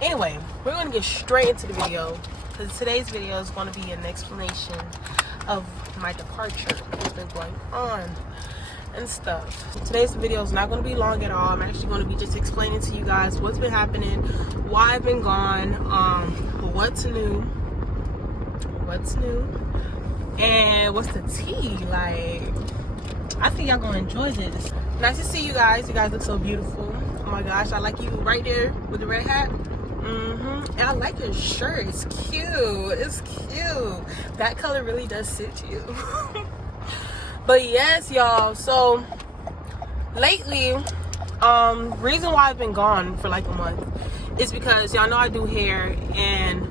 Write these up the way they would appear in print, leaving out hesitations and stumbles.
Anyway, we're going to get straight into the video, because today's video is going to be an explanation of my departure, what's been going on and stuff. Today's video is not going to be long at all. I'm actually going to be just explaining to you guys what's been happening, why I've been gone, what's new, and what's the tea. Like, I think y'all gonna enjoy this. Nice to see you guys. You guys look so beautiful. Oh my gosh, I like you right there with the red hat. And I like your shirt. It's cute. It's cute. That color really does suit you. But yes, y'all. So lately, reason why I've been gone for like a month is because y'all know I do hair, and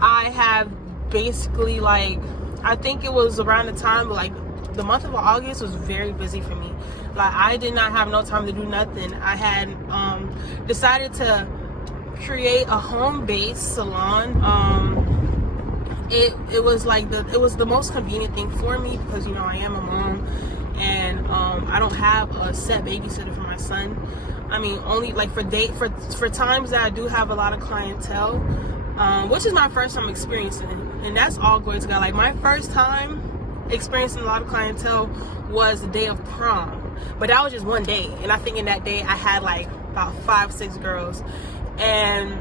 I have basically, like, I think it was around the time, like, the month of August was very busy for me. Like, I did not have no time to do nothing. I had decided to create a home-based salon. It was like it was the most convenient thing for me, because, you know, I am a mom, and I don't have a set babysitter for my son. I mean, only like for times that I do have a lot of clientele, which is my first time experiencing it, and that's all glory to God. Like, my first time experiencing a lot of clientele was the day of prom, but that was just one day, and I think in that day I had like about 5-6 girls. And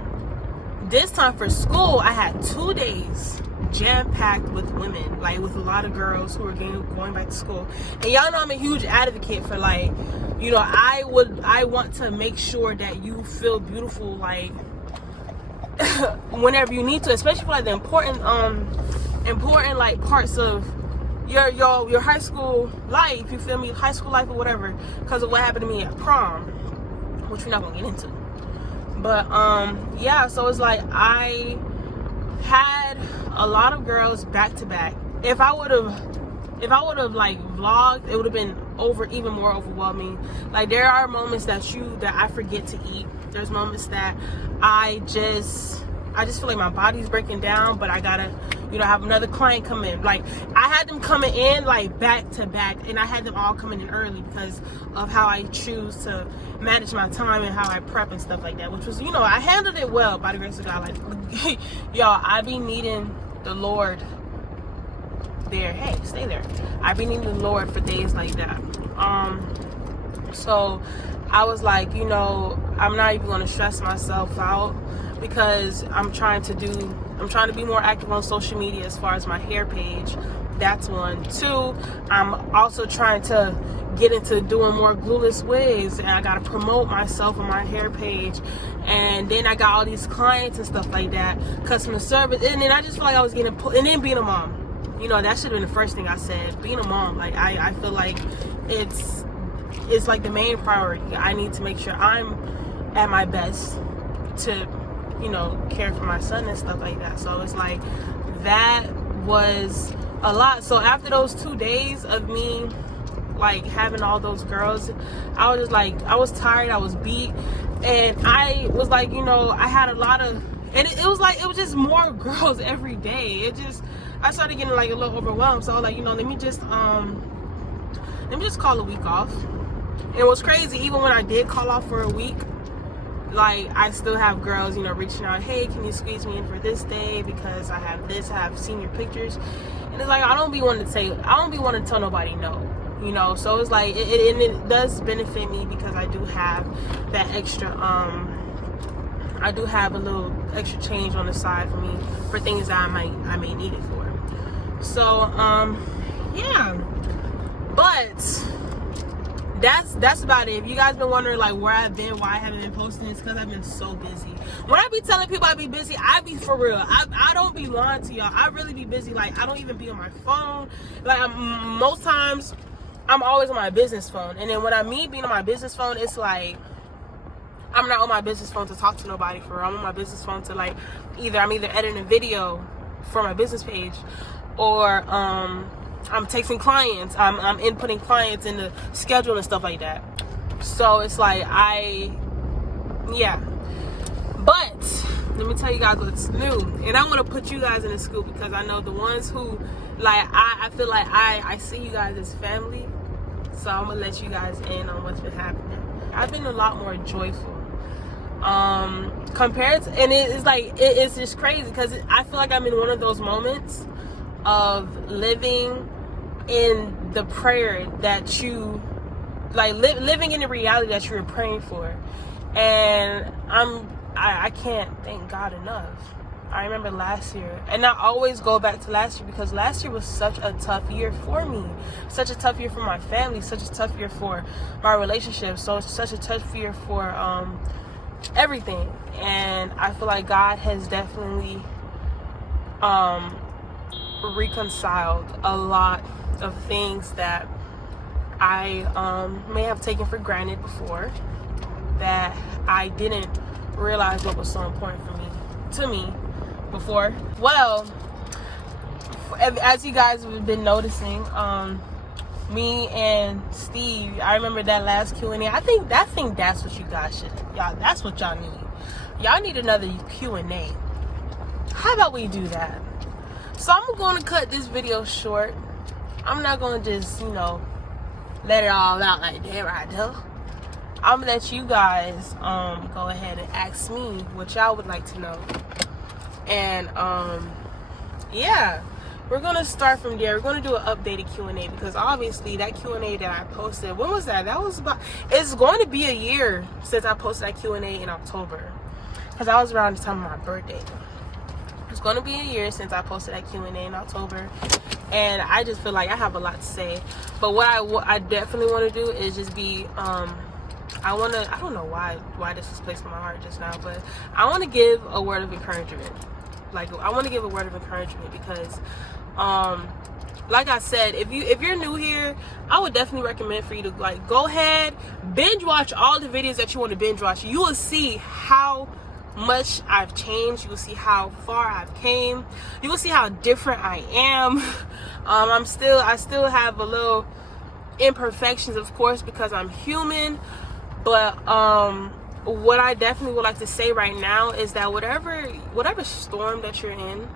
this time for school, I had 2 days jam-packed with women, like with a lot of girls who were going back to school. And y'all know I'm a huge advocate for, like, you know, I want to make sure that you feel beautiful, like, whenever you need to, especially for like the important like parts of your high school life, you feel me, high school life or whatever, because of what happened to me at prom, which we're not gonna get into. But yeah, so it's like I had a lot of girls back to back. If I would have like vlogged, it would have been even more overwhelming. Like, there are moments that I forget to eat. There's moments that I just feel like my body's breaking down, but I gotta, you know, have another client come in. Like, I had them coming in like back to back, and I had them all coming in early because of how I choose to manage my time and how I prep and stuff like that, which was, you know, I handled it well by the grace of God. Like, y'all, I be needing the Lord there. Hey, stay there. I be needing the Lord for days like that. So I was like, you know, I'm not even going to stress myself out, because I'm trying to be more active on social media as far as my hair page. That's 1. 2, I'm also trying to get into doing more glueless wigs, and I got to promote myself on my hair page. And then I got all these clients and stuff like that, customer service, and then I just feel like I was getting and then being a mom, you know, that should have been the first thing I said. Being a mom, like, I feel like it's like the main priority. I need to make sure I'm at my best to, you know, care for my son and stuff like that. So it's like, that was a lot. So after those 2 days of me, like, having all those girls, I was just like, I was tired, I was beat, and I was like, you know, I had a lot of, and it was like, it was just more girls every day. I started getting like a little overwhelmed. So I was like, you know, let me just call a week off. And it was crazy, even when I did call off for a week, like, I still have girls, you know, reaching out, hey, can you squeeze me in for this day, because I have senior pictures. And it's like, I don't be wanting to tell nobody no, you know. So it's like, it does benefit me, because I do have that extra, I do have a little extra change on the side for me for things that I may need it for. So yeah, but that's about it. If you guys been wondering like where I've been, why I haven't been posting, it's because I've been so busy. When I be telling people I be busy, I be for real. I don't be lying to y'all. I really be busy. Like, I don't even be on my phone. Like, most times I'm always on my business phone. And then when I mean being on my business phone, it's like, I'm not on my business phone to talk to nobody for real. I'm on my business phone to, like, I'm either editing a video for my business page, or I'm texting clients, I'm inputting clients in the schedule and stuff like that. So it's like, yeah. But let me tell you guys what's new, and I want to put you guys in the scoop, because I know the ones who, like, I feel like I see you guys as family. So I'm gonna let you guys in on what's been happening. I've been a lot more joyful. Compared to, and it's like, it's just crazy because I feel like I'm in one of those moments of living in the prayer that you, like, living in the reality that you were praying for. And I can't thank God enough. I remember last year, and I always go back to last year because last year was such a tough year for me, such a tough year for my family, such a tough year for my relationship, so it's such a tough year for everything. And I feel like God has definitely reconciled a lot of things that I may have taken for granted before, that I didn't realize what was so important to me before. Well, as you guys have been noticing, me and Steve, I remember that last Q&A. I think that's what you guys should, y'all, that's what y'all need. Y'all need another Q&A. How about we do that? So I'm going to cut this video short. I'm not going to just, let it all out like that right there. I'm going to let you guys go ahead and ask me what y'all would like to know. And yeah, we're going to start from there. We're going to do an updated Q&A because obviously that Q&A that I posted, when was that? That was about, it's going to be a year since I posted that Q&A in October, because I was around the time of my birthday. It's going to be a year since I posted that Q&A in October, and I just feel like I have a lot to say. But what I definitely want to do is just be I don't know why this was placed on my heart just now, but I want to give a word of encouragement. Like, I want to give a word of encouragement because like I said, if you're new here, I would definitely recommend for you to, like, go ahead, binge watch all the videos that you want to binge watch. You will see how much I've changed. You will see how far I've came. You will see how different I am. I still have a little imperfections, of course, because I'm human. But what I definitely would like to say right now is that whatever storm that you're in,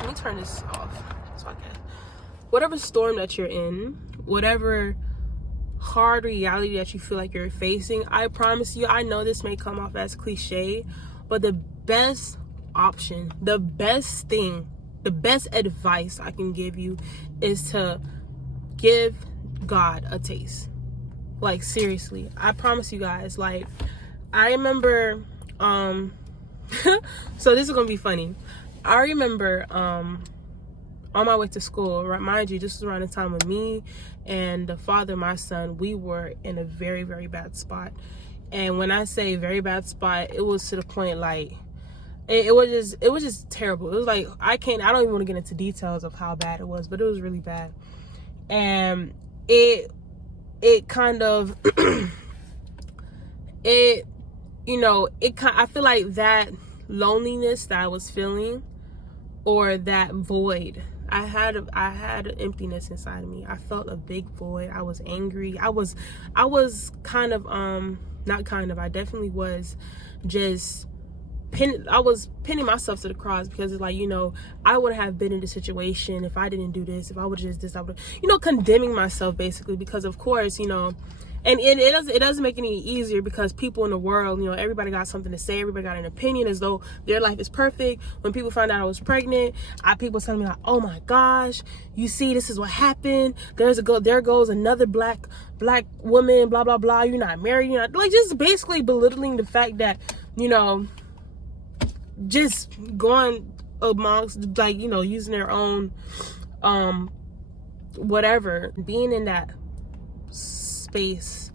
let me turn this off so I can. Whatever storm that you're in, whatever hard reality that you feel like you're facing, I promise you, I know this may come off as cliche, but the best option, the best thing, the best advice I can give you is to give God a taste. Like, seriously, I promise you guys. Like, I remember so this is gonna be funny. I remember on my way to school, mind you, this was around the time with me and the father of my son. We were in a very, very bad spot. And when I say very bad spot, it was to the point, like, it was just terrible. It was like, I don't even want to get into details of how bad it was, but it was really bad. And it kind of I feel like that loneliness that I was feeling, or that void, I had an emptiness inside of me. I felt a big void. I was angry. I was kind of I definitely was just pinning myself to the cross, because it's like, I would have been in this situation if I didn't do this, if I would just this, I would, condemning myself basically, because of course, and it doesn't make it any easier, because people in the world, everybody got something to say, everybody got an opinion as though their life is perfect. When people found out I was pregnant, people telling me like, oh my gosh, you see, this is what happened, there goes another black woman, blah blah blah, you're not married, you're not, like, just basically belittling the fact that, just going amongst, like, using their own whatever, being in that space,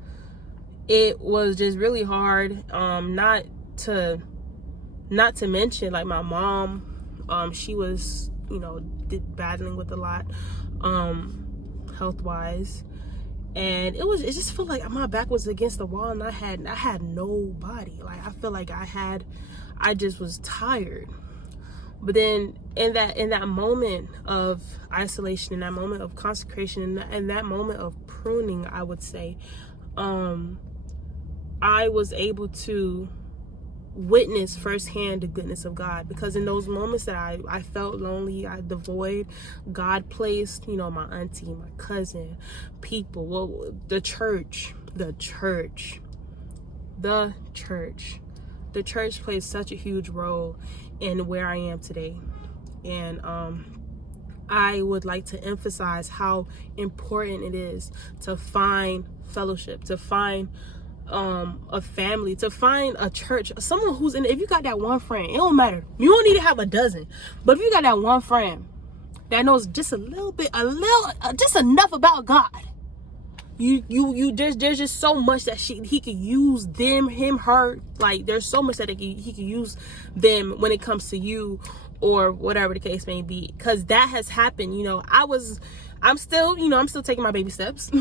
it was just really hard. Not to mention, like, my mom, she was battling with a lot health wise, and it just felt like my back was against the wall, and I had nobody. Like, I feel like I just was tired. But then in that moment of isolation, in that moment of consecration, in that moment of pruning, I would say, I was able to witness firsthand the goodness of God, because in those moments that I felt lonely, I devoid, God placed, you know, my auntie, my cousin, people, well, the church plays such a huge role in where I am today. And I would like to emphasize how important it is to find fellowship, to find a family, to find a church, someone who's in. If you got that one friend, it don't matter, you don't need to have a dozen, but if you got that one friend that knows just just enough about God, there's just so much that he could use them, him, her, like there's so much that he could use them when it comes to you, or whatever the case may be. Because that has happened. You know, I'm still taking my baby steps.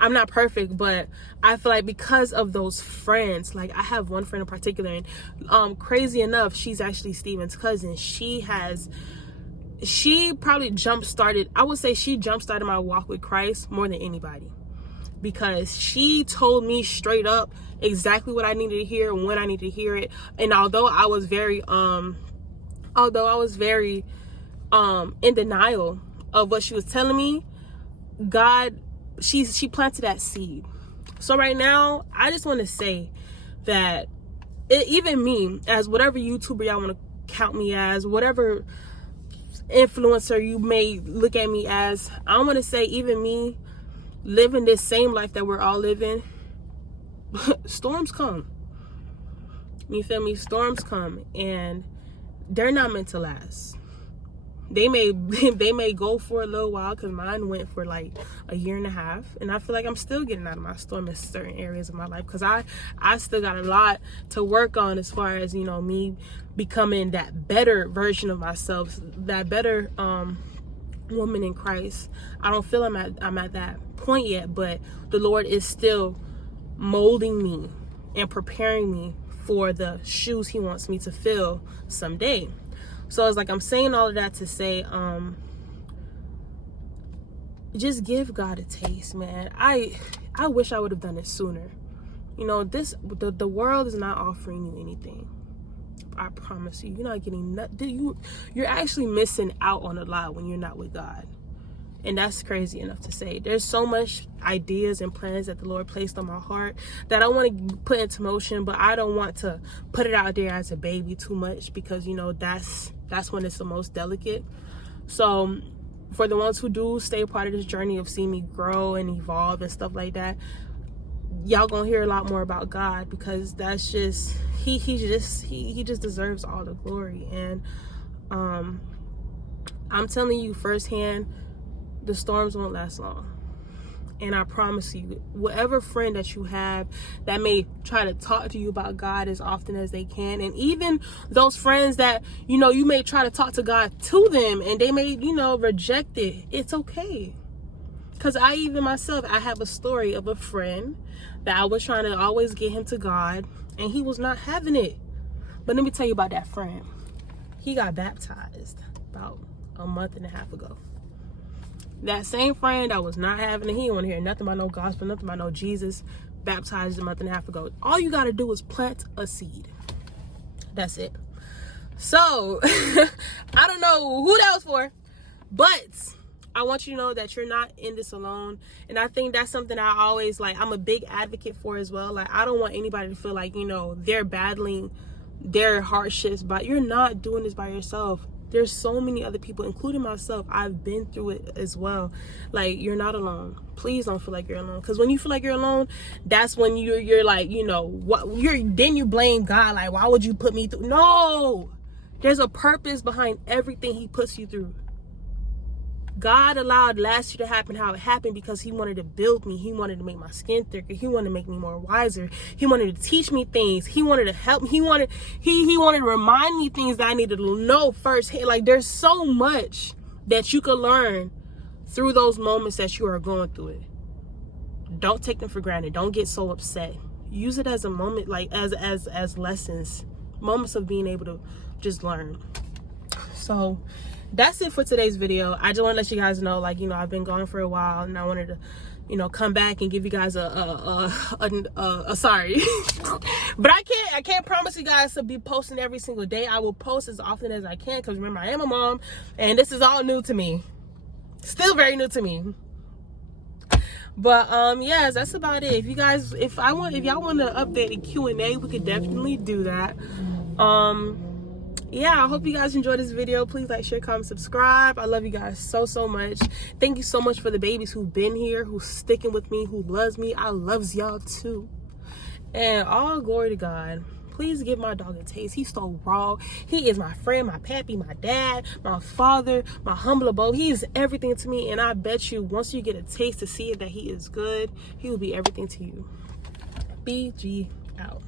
I'm not perfect, but I feel like because of those friends, like I have one friend in particular, and crazy enough, she's actually Steven's cousin. She probably jump-started my walk with Christ more than anybody, because she told me straight up exactly what I needed to hear and when I needed to hear it. And although I was very in denial of what she was telling me, God, she planted that seed. So right now, I just want to say that even me, as whatever YouTuber y'all want to count me as, whatever influencer you may look at me as, I want to say, even me living this same life that we're all living, storms come. You feel me? Storms come, and they're not meant to last. They may go for a little while, because mine went for like a year and a half, and I feel like I'm still getting out of my storm in certain areas of my life, because I still got a lot to work on, as far as, you know, me becoming that better version of myself, that better woman in Christ. I don't feel I'm at that point yet, but the Lord is still molding me and preparing me for the shoes he wants me to fill someday. So it's like, I'm saying all of that to say, just give God a taste, man. I wish I would have done it sooner. You know, the world is not offering you anything. I promise you, you're not getting nothing. You're actually missing out on a lot when you're not with God. And that's crazy enough to say. There's so much ideas and plans that the Lord placed on my heart that I want to put into motion, but I don't want to put it out there as a baby too much, because, you know, that's when it's the most delicate. So for the ones who do stay a part of this journey of seeing me grow and evolve and stuff like that, y'all gonna hear a lot more about God, because that's just he just deserves all the glory. And I'm telling you firsthand, the storms won't last long. And I promise you, whatever friend that you have that may try to talk to you about God as often as they can, and even those friends that, you know, you may try to talk to God to them and they may, you know, reject it, it's okay. Because I have a story of a friend that I was trying to always get him to God, and he was not having it. But let me tell you about that friend. He got baptized about a month and a half ago. That same friend I was not having it, he didn't want to hear nothing about no gospel, nothing about no Jesus, baptized a month and a half ago. All you got to do is plant a seed. That's it. So, I don't know who that was for, but I want you to know that you're not in this alone. And I think that's something I always, like, I'm a big advocate for as well. Like, I don't want anybody to feel like, you know, they're battling their hardships, but you're not doing this by yourself. There's so many other people, including myself. I've been through it as well. Like, you're not alone. Please don't feel like you're alone. Because when you feel like you're alone, that's when you're like, you know, then you blame God. Like, why would you put me through? No! There's a purpose behind everything he puts you through. God allowed last year to happen how it happened because he wanted to build me. He wanted to make my skin thicker. He wanted to make me more wiser. He wanted to teach me things. He wanted to help me. He wanted to remind me things that I needed to know first. Like, there's so much that you can learn through those moments that you are going through it. Don't take them for granted. Don't get so upset. Use it as a moment, like as lessons, moments of being able to just learn. So that's it for today's video. I just want to let you guys know, like, you know, I've been gone for a while, and I wanted to, you know, come back and give you guys a sorry. But I can't promise you guys to be posting every single day. I will post as often as I can, because remember, I am a mom and this is all new to me, still very new to me. But yes, that's about it. If y'all want to update the Q&A, we could definitely do that. Yeah, I hope you guys enjoyed this video. Please like, share, comment, subscribe. I love you guys so much. Thank you so much for the babies who've been here, who's sticking with me, who loves me. I loves y'all too. And all glory to God. Please give my dog a taste. He's so raw. He is my friend, my pappy, my dad, my father, my humble abode. He is everything to me. And I bet you once you get a taste to see it that he is good, he will be everything to you. BG out.